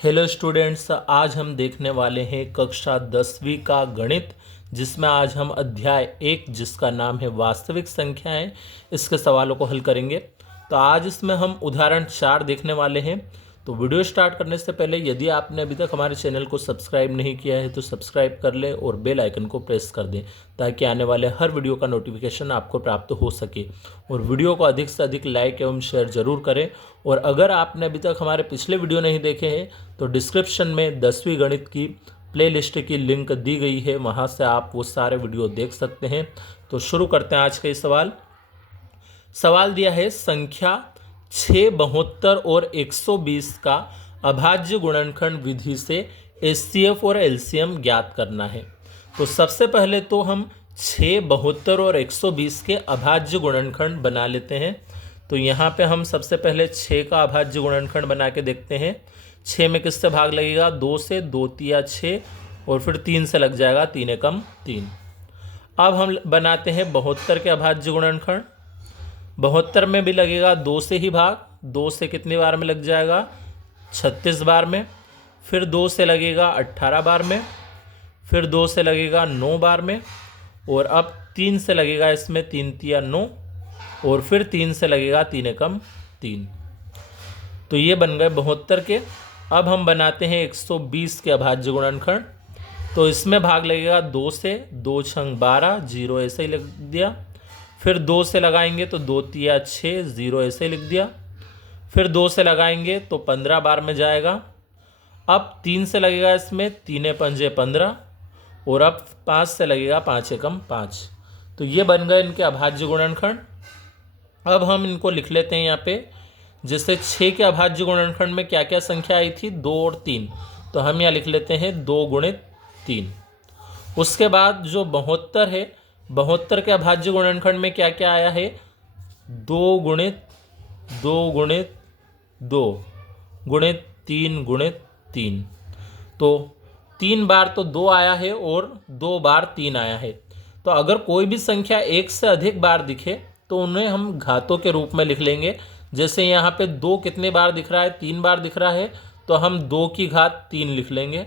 Hello students, आज हम देखने वाले हैं कक्षा 10वीं का गणित, जिसमें आज हम अध्याय 1 जिसका नाम है वास्तविक संख्याएं, इसके सवालों को हल करेंगे। तो आज इसमें हम उदाहरण 4 देखने वाले हैं। तो वीडियो स्टार्ट करने से पहले यदि आपने अभी तक हमारे चैनल को सब्सक्राइब नहीं किया है तो सब्सक्राइब कर लें और बेल आइकन को प्रेस कर दें ताकि आने वाले हर वीडियो का नोटिफिकेशन आपको प्राप्त हो सके। और वीडियो को अधिक से अधिक लाइक एवं शेयर जरूर करें। और अगर आपने अभी तक हमारे पिछले वीडियो नहीं देखे हैं तो डिस्क्रिप्शन में 10वीं गणित की प्लेलिस्ट की लिंक दी गई है, वहाँ से आप वो सारे वीडियो देख सकते हैं। तो शुरू करते हैं आज का ये सवाल दिया है, संख्या 6, 72 और 120 का अभाज्य गुणनखंड विधि से एचसीएफ और एलसीएम ज्ञात करना है। तो सबसे पहले तो हम 6, 72 और 120 के अभाज्य गुणनखंड बना लेते हैं। तो यहाँ पे हम सबसे पहले 6 का अभाज्य गुणनखंड बना के देखते हैं। 6 में किससे भाग लगेगा? 2 से, 2 तिया 6 और फिर 3 से लग जाएगा, 3 एकम 3। अब हम बनाते हैं 72 के अभाज्य गुणनखंड। 72 में भी लगेगा 2 से ही भाग। 2 से कितनी बार में लग जाएगा? 36 बार में। फिर 2 से लगेगा 18 बार में। फिर 2 से लगेगा 9 बार में। और अब 3 से लगेगा इसमें 3 तिया 9 और फिर 3 से लगेगा 3 एकम 3। तो ये बन गए 72 के। अब हम बनाते हैं 120 के अभाज्य गुणनखंड। तो इसमें भाग लगेगा 2 से, 2 छंग 12, 0 ऐसे ही लिख दिया। फिर 2 से लगाएंगे तो 2 तिया 6, 0 ऐसे ही लिख दिया। फिर 2 से लगाएंगे तो 15 बार में जाएगा। अब 3 से लगेगा इसमें 3 पंजे 15 और अब 5 से लगेगा 5 एकम 5। तो ये बन गए इनके अभाज्य गुणनखंड। अब हम इनको लिख लेते हैं यहाँ पे। जैसे 6 के अभाज्य गुणनखंड में क्या क्या संख्या आई थी? 2 और 3। तो हम यहाँ लिख लेते हैं 2 गुणित 3। उसके बाद जो 72 है, 72 के अभाज्य गुणनखंड में क्या क्या आया है? 2 गुणित 2 गुणित 2 गुणित 3 गुणित 3। तो 3 बार तो 2 आया है और 2 बार 3 आया है। तो अगर कोई भी संख्या एक से अधिक बार दिखे तो उन्हें हम घातों के रूप में लिख लेंगे। जैसे यहाँ पे 2 कितने बार दिख रहा है? 3 बार दिख रहा है, तो हम 2 की घात 3 लिख लेंगे।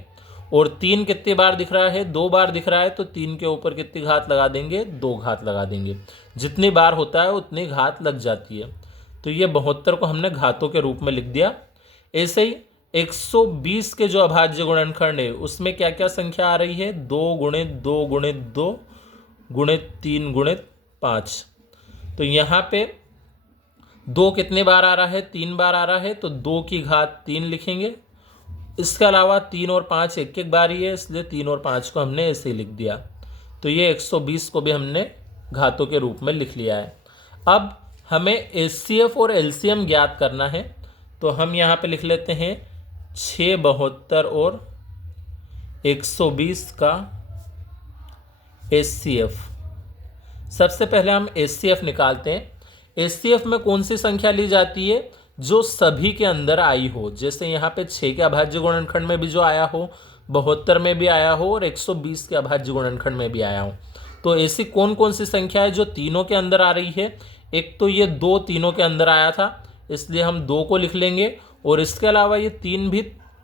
और 3 कितने बार दिख रहा है? 2 बार दिख रहा है, तो 3 के ऊपर कितनी घात लगा देंगे? 2 घात लगा देंगे। जितनी बार होता है उतनी घात लग जाती है। तो ये 72 को हमने घातों के रूप में लिख दिया। ऐसे ही 120 के जो अभाज्य गुणनखंड है उसमें क्या क्या संख्या आ रही है? 2 गुणित 2 गुणित 2 गुणित 3 गुणित 5। तो यहाँ पे 2 कितने बार आ रहा है? 3 बार आ रहा है, तो 2 की घात 3 लिखेंगे। इसके अलावा 3 और 5 एक एक बार ही है, इसलिए 3 और 5 को हमने ऐसे ही लिख दिया। तो ये 120 को भी हमने घातों के रूप में लिख लिया है। अब हमें एचसीएफ और एलसीएम ज्ञात करना है। तो हम यहाँ पे लिख लेते हैं 6, 72 और 120 का एचसीएफ। सबसे पहले हम एचसीएफ निकालते हैं। एचसीएफ में कौन सी संख्या ली जाती है? जो सभी के अंदर आई हो। जैसे यहाँ पे 6 के अभाज्य गुणनखंड में भी जो आया हो, 72 में भी आया हो और 120 के अभाज्य गुणनखंड में भी आया हो। तो ऐसी कौन कौन सी संख्या है जो तीनों के अंदर आ रही है? एक तो ये 2 तीनों के अंदर आया था, इसलिए हम 2 को लिख लेंगे। और इसके अलावा ये 3 भी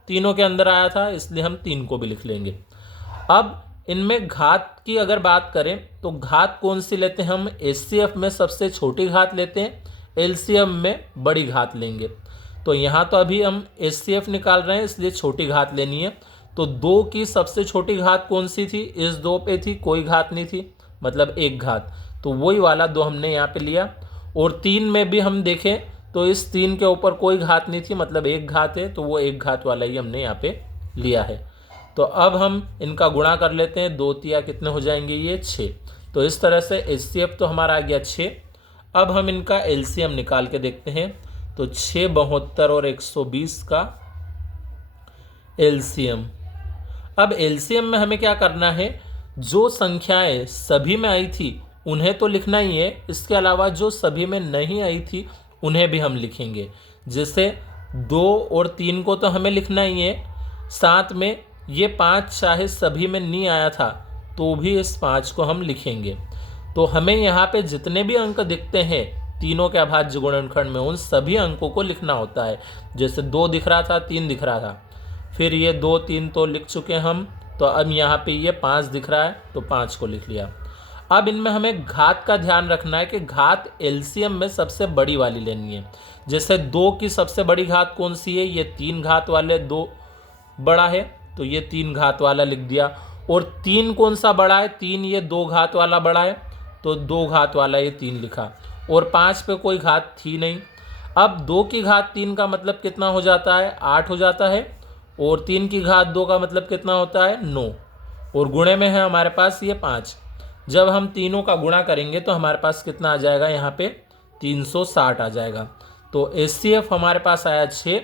तीनों के अंदर आया था, इसलिए हम 3 को भी लिख लेंगे। अब इनमें घात की अगर बात करें तो घात कौन सी लेते हैं हम? एचसीएफ में सबसे छोटी घात लेते हैं, एलसीएम में बड़ी घात लेंगे। तो यहाँ तो अभी हम एचसीएफ निकाल रहे हैं, इसलिए छोटी घात लेनी है। तो 2 की सबसे छोटी घात कौन सी थी? इस 2 पे थी, कोई घात नहीं थी, मतलब एक घात। तो वही वाला 2 हमने यहाँ पे लिया। और 3 में भी हम देखें तो इस 3 के ऊपर कोई घात नहीं थी, मतलब एक घात है, तो वो एक घात वाला ही हमने यहाँ पे लिया है। तो अब हम इनका गुणा कर लेते हैं। 2 तिया कितने हो जाएंगे? ये 6। तो इस तरह से एचसीएफ तो हमारा आ गया 6। अब हम इनका एलसीएम निकाल के देखते हैं। तो 6, 72 और 120 का एलसीएम। अब एलसीएम में हमें क्या करना है? जो संख्याएं सभी में आई थी उन्हें तो लिखना ही है, इसके अलावा जो सभी में नहीं आई थी उन्हें भी हम लिखेंगे। जैसे 2 और 3 को तो हमें लिखना ही है, साथ में ये 5 चाहे सभी में नहीं आया था तो भी इस 5 को हम लिखेंगे। तो हमें यहाँ पे जितने भी अंक दिखते हैं तीनों के अभाज्य गुणनखंड में, उन सभी अंकों को लिखना होता है। जैसे 2 दिख रहा था, 3 दिख रहा था, फिर ये 2 3 तो लिख चुके हम, तो अब यहाँ पे ये 5 दिख रहा है तो 5 को लिख लिया। अब इनमें हमें घात का ध्यान रखना है कि घात एलसीएम में सबसे बड़ी वाली लेनी है। जैसे 2 की सबसे बड़ी घात कौन सी है, ये 3 घात वाले 2 बड़ा है तो ये 3 घात वाला लिख दिया। और 3 कौन सा बड़ा है, 3 ये 2 घात वाला बड़ा है तो 2 घात वाला ये 3 लिखा। और 5 पे कोई घात थी नहीं। अब 2 की घात 3 का मतलब कितना हो जाता है, 8 हो जाता है। और 3 की घात 2 का मतलब कितना होता है, 9। और गुणे में है हमारे पास ये 5। जब हम तीनों का गुणा करेंगे तो हमारे पास कितना आ जाएगा, यहाँ पे 360 आ जाएगा। तो एचसीएफ हमारे पास आया 6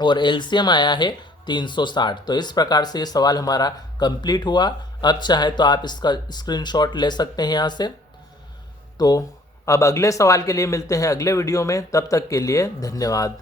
और एलसीएम आया है 360। तो इस प्रकार से ये सवाल हमारा कंप्लीट हुआ। अब चाहे तो आप इसका स्क्रीनशॉट ले सकते हैं यहाँ से। तो अब अगले सवाल के लिए मिलते हैं अगले वीडियो में, तब तक के लिए धन्यवाद।